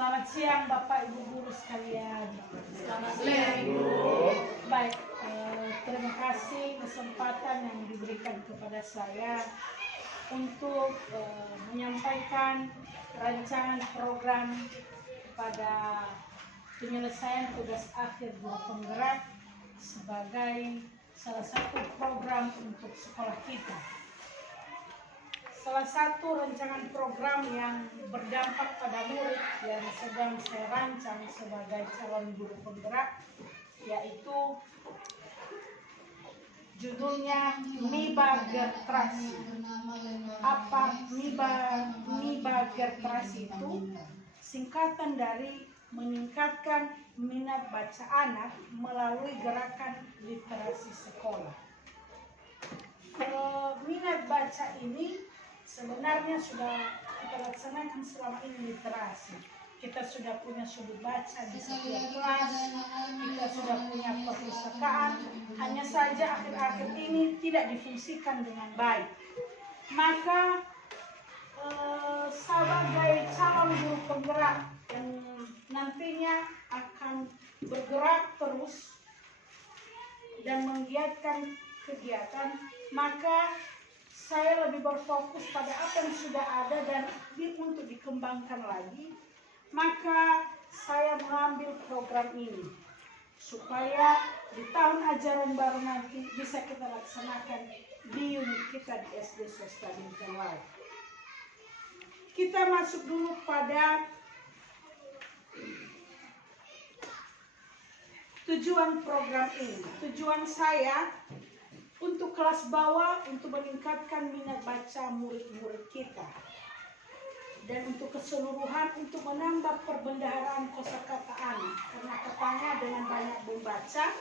Selamat siang Bapak Ibu guru sekalian. Selamat siang Ibu. Baik, terima kasih kesempatan yang diberikan kepada saya untuk menyampaikan rancangan program pada penyelesaian tugas akhir guru penggerak sebagai salah satu program untuk sekolah kita. Salah satu rancangan program yang berdampak pada murid yang sedang saya rancang sebagai calon guru penggerak, yaitu judulnya MIBA Gertrasi. Apa MIBA Gertrasi itu? Singkatan dari meningkatkan minat baca anak melalui gerakan literasi sekolah. Minat baca ini sebenarnya sudah kita laksanakan selama ini literasi. Kita sudah punya sudut baca di setiap kelas, kita sudah punya perpustakaan, hanya saja akhir-akhir ini tidak difungsikan dengan baik. Maka sebagai calon guru penggerak yang nantinya akan bergerak terus dan menggiatkan kegiatan, maka saya lebih berfokus pada apa yang sudah ada dan untuk dikembangkan lagi. Maka saya mengambil program ini supaya di tahun ajaran baru nanti bisa kita laksanakan di unit kita di SD Swasta Bintang Laut. Kita masuk dulu pada tujuan program ini. Tujuan saya untuk kelas bawah, untuk meningkatkan minat baca murid-murid kita. Dan untuk keseluruhan, untuk menambah perbendaharaan kosakata anak. Karena katanya dengan banyak membaca,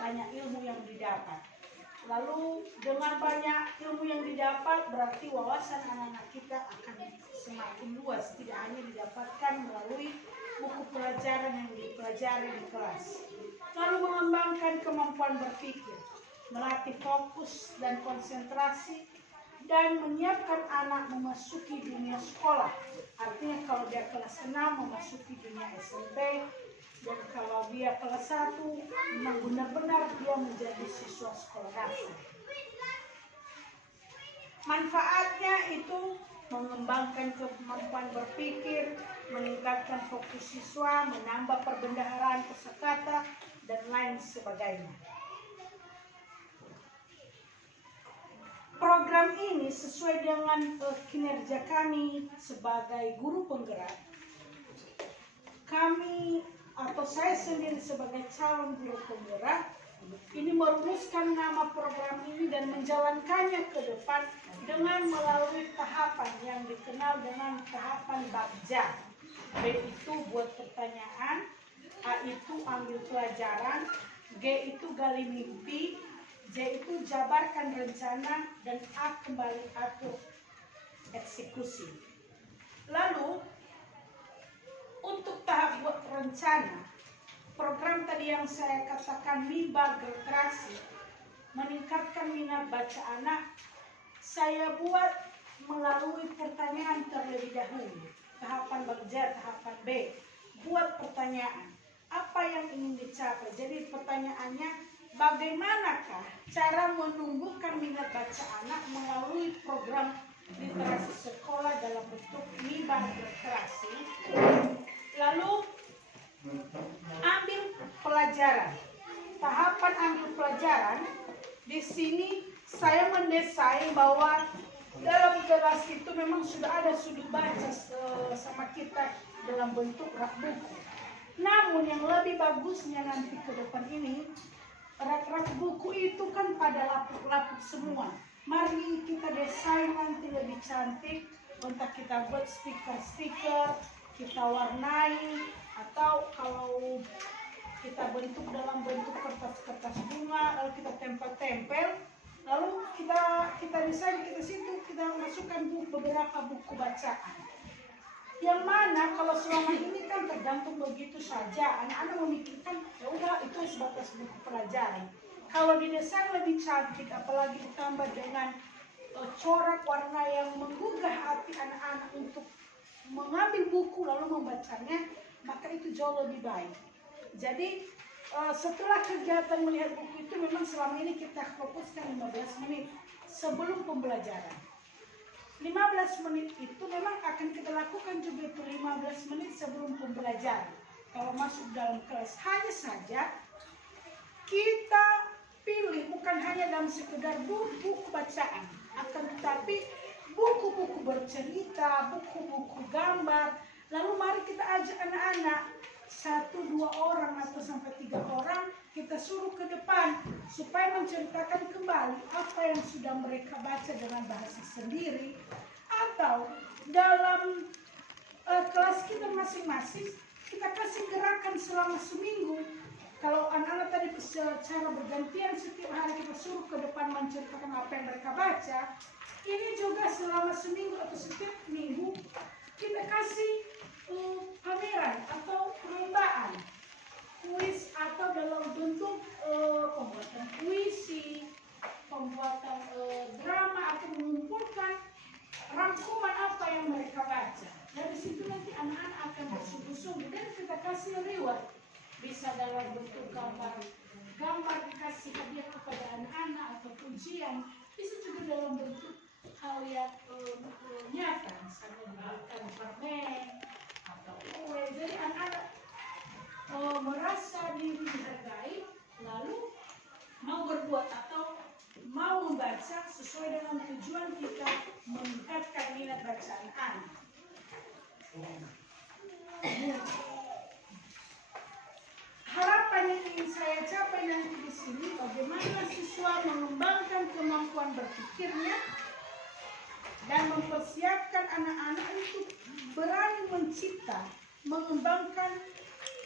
banyak ilmu yang didapat. Lalu dengan banyak ilmu yang didapat, berarti wawasan anak-anak kita akan semakin luas. Tidak hanya didapatkan melalui buku pelajaran yang dipelajari di kelas. Lalu mengembangkan kemampuan berpikir, melatih fokus dan konsentrasi, dan menyiapkan anak memasuki dunia sekolah. Artinya kalau dia kelas 6 memasuki dunia SMP, dan kalau dia kelas 1 memang benar-benar dia menjadi siswa sekolah dasar. Manfaatnya itu mengembangkan kemampuan berpikir, meningkatkan fokus siswa, menambah perbendaharaan kosakata, dan lain sebagainya. Program ini sesuai dengan kinerja kami sebagai guru penggerak. Kami atau saya sendiri sebagai calon guru penggerak ini merumuskan nama program ini dan menjalankannya ke depan dengan melalui tahapan yang dikenal dengan tahapan BAGJA. B itu buat pertanyaan, A itu ambil pelajaran, G itu gali mimpi, J itu jabarkan rencana, dan A kembali atur eksekusi. Lalu untuk tahap buat rencana, program tadi yang saya katakan MIBA Gertrasi, meningkatkan minat baca anak, saya buat melalui pertanyaan terlebih dahulu. Tahapan BAGJA, tahapan B, buat pertanyaan. Apa yang ingin dicapai? Jadi pertanyaannya, bagaimanakah cara menumbuhkan minat baca anak melalui program literasi sekolah dalam bentuk MIBA Gertrasi? Lalu ambil pelajaran. Tahapan ambil pelajaran, di sini saya mendesain bahwa dalam kelas itu memang sudah ada sudut baca sama kita dalam bentuk rak buku. Namun yang lebih bagusnya nanti ke depan ini, rak-rak buku itu kan pada lapuk-lapuk semua. Mari kita desain nanti lebih cantik, entah kita buat stiker-stiker, kita warnai, atau kalau kita bentuk dalam bentuk kertas-kertas bunga, lalu kita tempel-tempel, lalu kita desain, kita situ kita masukkan beberapa buku bacaan. Yang mana kalau selama ini kan tergantung begitu saja, anak-anak memikirkan ya udah itu sebatas buku pelajaran. Kalau didesain lebih cantik, apalagi ditambah dengan corak warna yang menggugah hati anak-anak untuk mengambil buku lalu membacanya, maka itu jauh lebih baik. Jadi setelah kegiatan melihat buku itu memang selama ini kita fokuskan 15 menit sebelum pembelajaran. 15 menit itu memang akan kita lakukan juga itu 15 menit sebelum pembelajaran. Kalau masuk dalam kelas, hanya saja kita pilih bukan hanya dalam sekedar buku bacaan, akan tetapi buku-buku bercerita, buku-buku gambar. Lalu mari kita ajak anak-anak 1-2 orang atau sampai 3 orang, kita suruh ke depan supaya menceritakan kembali apa yang sudah mereka baca dengan bahasa sendiri, atau dalam kelas kita masing-masing kita kasih gerakan selama seminggu. Kalau anak-anak tadi secara bergantian setiap hari kita suruh ke depan menceritakan apa yang mereka baca, ini juga selama seminggu atau setiap minggu kita kasih pameran atau perlombaan kuis, atau dalam bentuk pembuatan puisi, pembuatan drama, atau mengumpulkan rangkuman apa yang mereka baca. Dari situ nanti anak-anak akan bersungguh-sungguh dan kita kasih reward, bisa dalam bentuk gambar dikasih hadiah kepada anak-anak atau pujian, bisa juga dalam bentuk hal yang nyata, misalnya diberikan permen atau kue. Jadi anak-anak merasa diri dihargai, lalu mau berbuat atau mau membaca sesuai dengan tujuan kita meningkatkan minat bacaan anak. Harapan yang ingin saya capai nanti di sini, bagaimana siswa mengembangkan kemampuan berpikirnya dan mempersiapkan anak-anak untuk berani mencipta, mengembangkan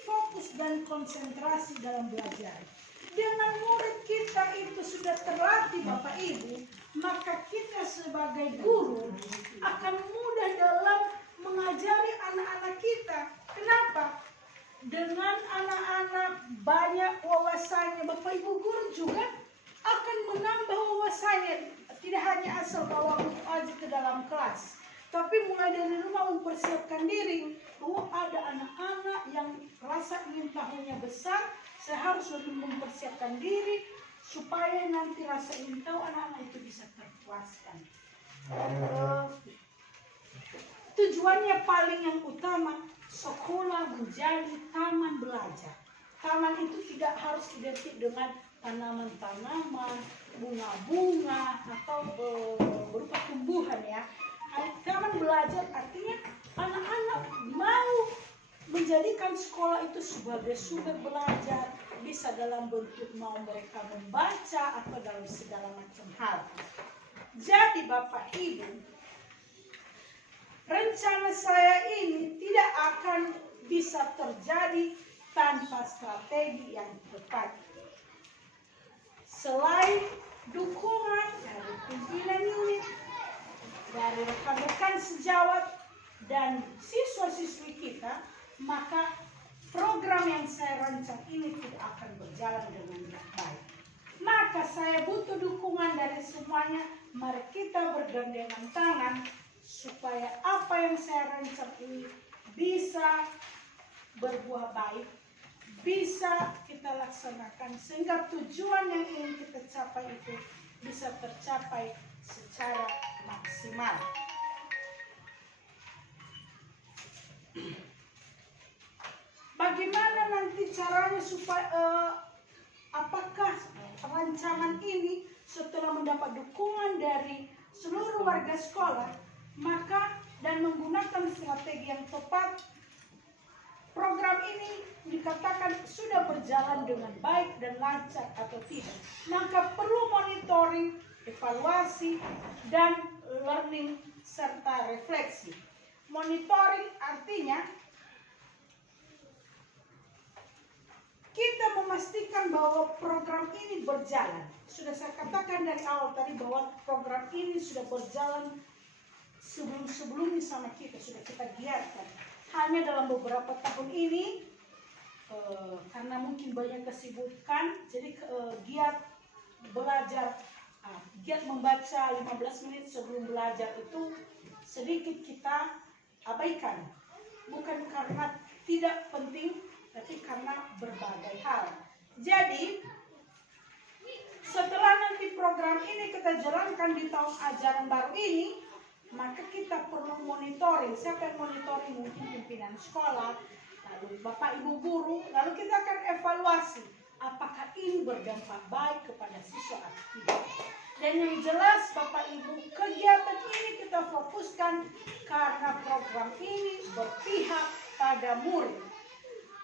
fokus dan konsentrasi dalam belajar. Dengan murid kita itu sudah terlatih Bapak Ibu, maka kita sebagai guru akan mudah dalam mengajari anak-anak kita. Kenapa? Dengan anak-anak banyak wawasannya, Bapak Ibu guru juga akan menambah wawasannya. Tidak hanya asal bawa buku aja ke dalam kelas, tapi mulai dari rumah mempersiapkan diri bahwa ada anak-anak yang rasa ingin tahunya besar. Saya harus lebih mempersiapkan diri supaya nanti rasa ingin tahu anak-anak itu bisa terpuaskan. Tujuannya paling yang utama, sekolah menjadi taman belajar. Taman itu tidak harus identik dengan tanaman-tanaman, bunga-bunga, atau berupa tumbuhan ya. Taman belajar artinya anak-anak mau menjadikan sekolah itu sebagai sumber belajar, bisa dalam bentuk mau mereka membaca atau dalam segala macam hal. Jadi Bapak Ibu, rencana saya ini tidak akan bisa terjadi tanpa strategi yang tepat. Selain dukungan dari pimpinan unit, dari rekan-rekan sejawat dan siswa-siswi kita, maka program yang saya rancang ini tidak akan berjalan dengan baik. Maka saya butuh dukungan dari semuanya. Mari kita bergandengan tangan supaya apa yang saya rancang ini bisa berbuah baik, bisa kita laksanakan, sehingga tujuan yang ingin kita capai itu bisa tercapai secara maksimal. Bagaimana nanti caranya supaya apakah rancangan ini setelah mendapat dukungan dari seluruh warga sekolah, maka dan menggunakan strategi yang tepat, program ini dikatakan sudah berjalan dengan baik dan lancar atau tidak, maka perlu monitoring, evaluasi, dan learning serta refleksi. Monitoring artinya kita memastikan bahwa program ini berjalan. Sudah saya katakan dari awal tadi bahwa program ini sudah berjalan sebelum-sebelumnya sama kita, sudah kita giatkan. Hanya dalam beberapa tahun ini, karena mungkin banyak kesibukan, jadi giat belajar, giat membaca 15 menit sebelum belajar itu sedikit kita abaikan. Bukan karena tidak penting, tapi karena berbagai hal. Jadi, setelah nanti program ini kita jalankan di tahun ajaran baru ini, maka kita perlu monitoring. Siapa yang monitoring? Mungkin pimpinan sekolah, lalu Bapak Ibu guru, lalu kita akan evaluasi apakah ini berdampak baik kepada siswa atau tidak. Dan yang jelas Bapak Ibu, kegiatan ini kita fokuskan karena program ini berpihak pada murid.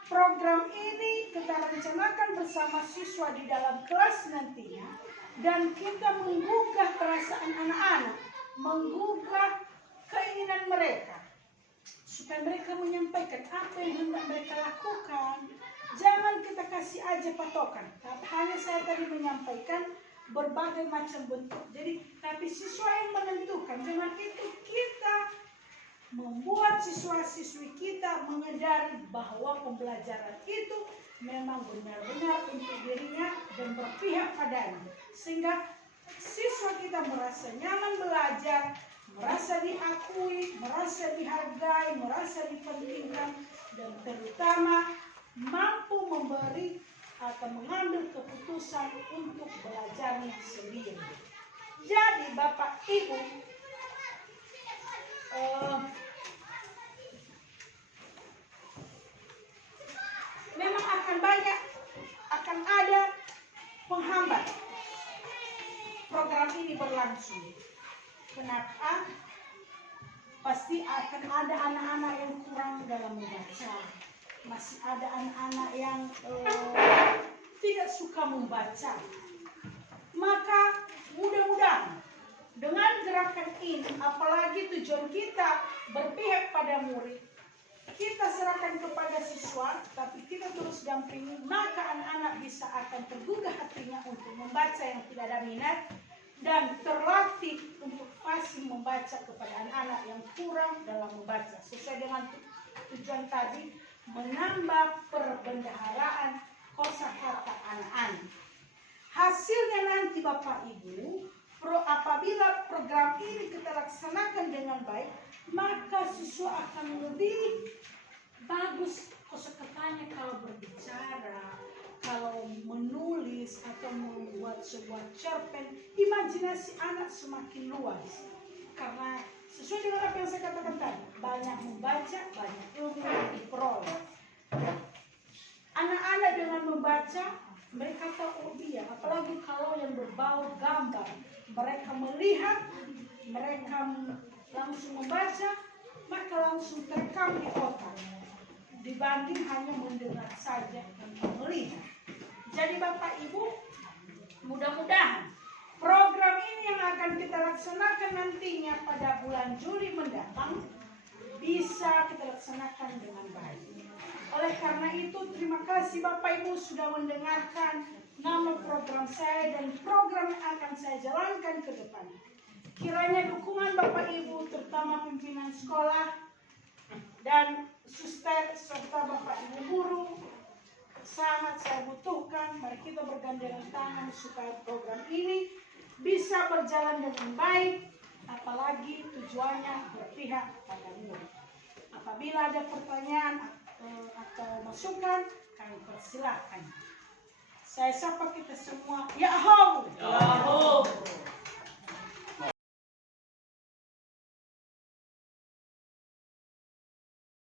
Program ini kita rencanakan bersama siswa di dalam kelas nantinya, dan kita menggugah perasaan anak-anak, menggugah keinginan mereka, supaya mereka menyampaikan apa yang hendak mereka lakukan. Jangan kita kasih aja patokan. Hanya saya tadi menyampaikan berbagai macam bentuk. Jadi, tapi siswa yang menentukan. Dengan itu kita membuat siswa-siswi kita menyadari bahwa pembelajaran itu memang benar-benar untuk dirinya dan berpihak padanya. Sehingga siswa kita merasa nyaman belajar, merasa diakui, merasa dihargai, merasa dipentingkan, dan terutama mampu memberi atau mengambil keputusan untuk belajarnya sendiri. Jadi Bapak Ibu, memang akan ada penghambat program ini berlangsung. Kenapa? Pasti akan ada anak-anak yang kurang dalam membaca. Masih ada anak-anak yang tidak suka membaca. Maka mudah-mudahan dengan gerakan ini, apalagi tujuan kita berpihak pada murid, kita serahkan kepada siswa, tapi kita terus dampingi, maka anak-anak bisa akan tergugah hatinya untuk membaca yang tidak ada minat, dan terlatih untuk fasih membaca kepada anak-anak yang kurang dalam membaca. Sesuai dengan tujuan tadi, menambah perbendaharaan kosakata anak-anak. Hasilnya nanti Bapak Ibu, apabila program ini kita laksanakan dengan baik, maka siswa akan lebih bagus kosakatanya kalau berbicara, kalau menulis atau membuat sebuah cerpen. Imajinasi anak semakin luas. Karena sesuai dengan apa yang saya katakan tadi, banyak membaca, banyak ilmu yang diperoleh. Anak-anak dengan membaca, mereka tahu, oh iya, apalagi kalau yang berbau gambar, mereka melihat, mereka langsung membaca, maka langsung terekam di otak, dibanding hanya mendengar saja dan melihat. Jadi Bapak Ibu, mudah-mudahan program ini yang akan kita laksanakan nantinya pada bulan Juli mendatang bisa kita laksanakan dengan baik. Oleh karena itu, terima kasih Bapak Ibu sudah mendengarkan nama program saya dan program yang akan saya jalankan ke depan. Kiranya dukungan Bapak Ibu, terutama pimpinan sekolah dan suster serta Bapak Ibu guru, sangat saya butuhkan. Mari kita bergandengan tangan supaya program ini bisa berjalan dengan baik, apalagi tujuannya berpihak pada murid. Apabila ada pertanyaan atau masukan, kami persilahkan. Saya sapa kita semua. Ya ho!